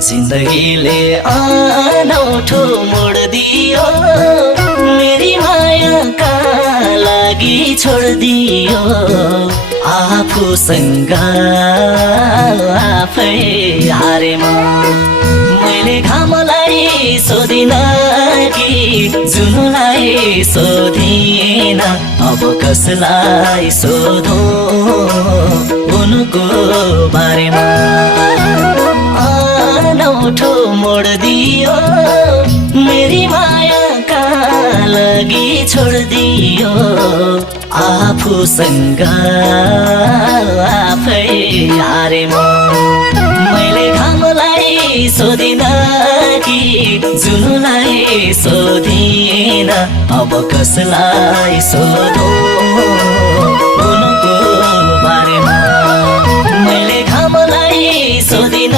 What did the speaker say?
जिन्दगीले अनौठो मोड दियो मेरी मायाका लागि छोड दियो आफूसँग आफै हारे म मैले घामलाई सोधिन कि जुनलाई सोधिन अब कसलाई सोधौं उनको बारेमा अनौठो मोड दियो मेरी मायाका लागि छोड दियो आफूसँग आफै हारे म मैले घामलाई सोधिन कि जुनलाई सोधिन अब कसलाई सोधौं उनको बारेमा मैले घामलाई सोधिन